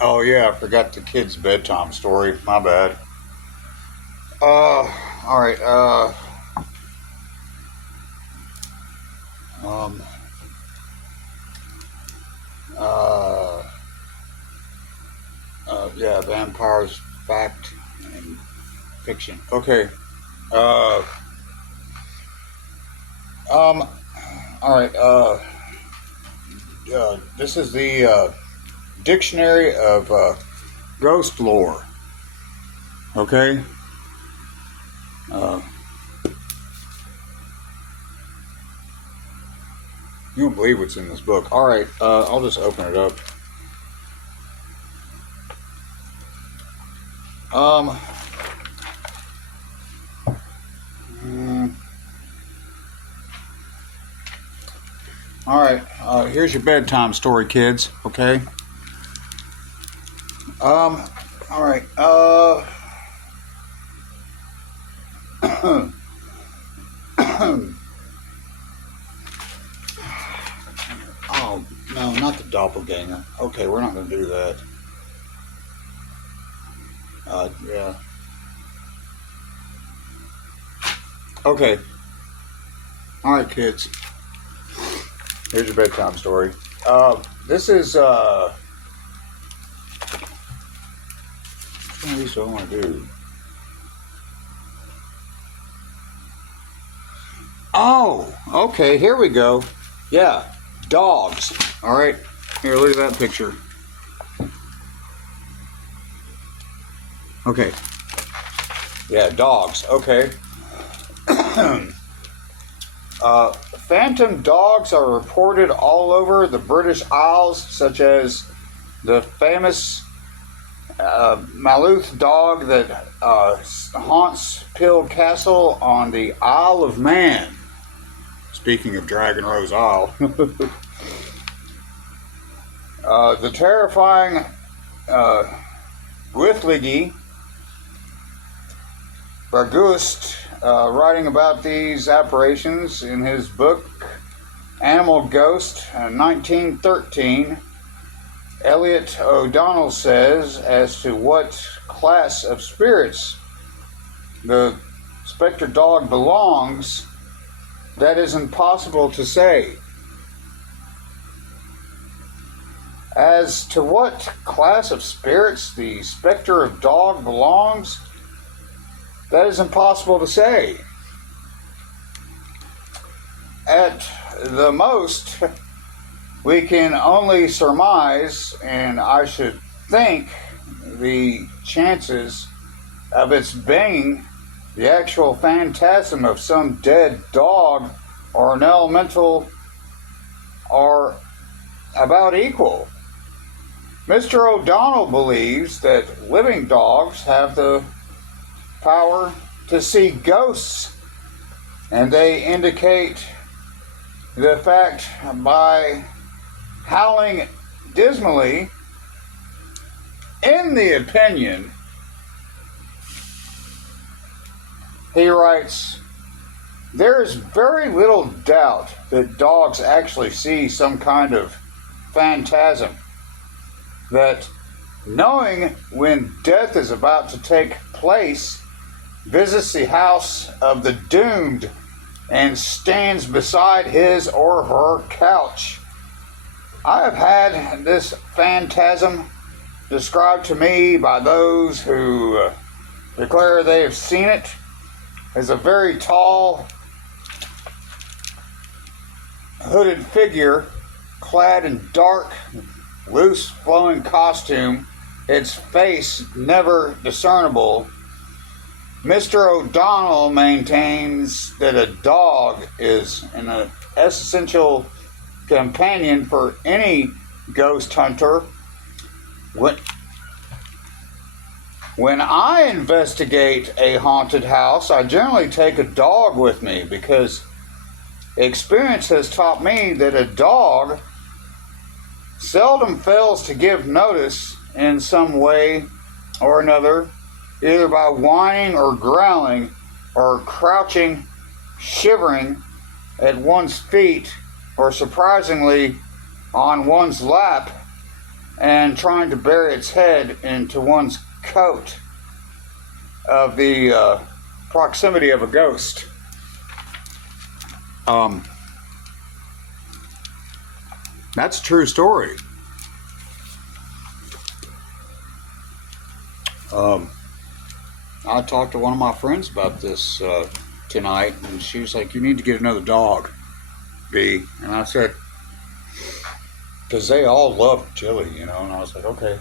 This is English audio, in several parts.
Oh yeah, I forgot the kid's bedtime story. My bad. All right. Um, uh, yeah, vampires, fact and fiction. Okay. Uh, um, all right. This is the dictionary of ghost lore. Okay. Uh, you won't believe what's in this book. All right. I'll just open it up. Um. mm, all right. Here's your bedtime story, kids. Okay. Um. All right. Oh no, not the doppelganger. Okay, we're not going to do that. Yeah. Okay. All right, kids. Here's your bedtime story. This is which one of these do I want to do? Oh, okay. Here we go. Yeah, dogs. All right. Here, look at that picture. Okay. Yeah, dogs. Okay. Phantom dogs are reported all over the British Isles, such as the famous Malouth dog that haunts Pill Castle on the Isle of Man. Speaking of Dragon Rose Isle. The terrifying Withligi Bargust, writing about these apparitions in his book Animal Ghost, 1913, Elliot O'Donnell says as to what class of spirits the specter dog belongs, that is impossible to say. As to what class of spirits the specter of dog belongs, that is impossible to say. At the most, we can only surmise, and I should think the chances of its being the actual phantasm of some dead dog or an elemental are about equal. Mr. O'Donnell believes that living dogs have the power to see ghosts, and they indicate the fact by howling dismally. In the opinion, he writes, there is very little doubt that dogs actually see some kind of phantasm, that knowing when death is about to take place, visits the house of the doomed and stands beside his or her couch. I have had this phantasm described to me by those who declare they have seen it as a very tall, hooded figure clad in dark, loose flowing costume, its face never discernible. Mr. O'Donnell maintains that a dog is an essential companion for any ghost hunter. When I investigate a haunted house, I generally take a dog with me because experience has taught me that a dog seldom fails to give notice in some way or another, either by whining or growling or crouching, shivering at one's feet, or surprisingly on one's lap. and trying to bury its head into one's coat of the proximity of a ghost. That's a true story. I talked to one of my friends about this tonight, and she was like, "You need to get another dog, B." And I said, because they all love chili, you know, and I was like, okay.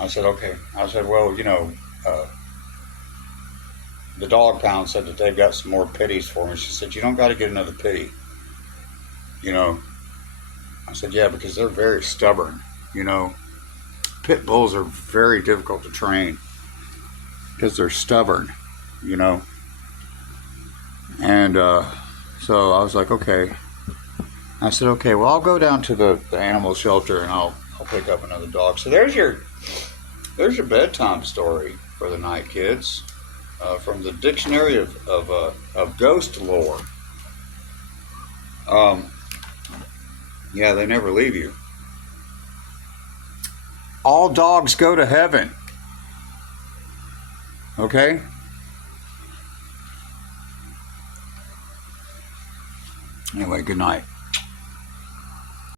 I said, okay. I said, well, you know, the dog pound said that they've got some more pitties for me. She said, you don't got to get another pitty, you know. I said, yeah, because they're very stubborn, you know. Pit bulls are very difficult to train because they're stubborn, you know. And so I was like, okay. I said, okay, well, I'll go down to the animal shelter and I'll pick up another dog. So there's your bedtime story for the night, kids, from the dictionary of ghost lore. Yeah, they never leave you. All dogs go to heaven. Okay? Anyway, good night.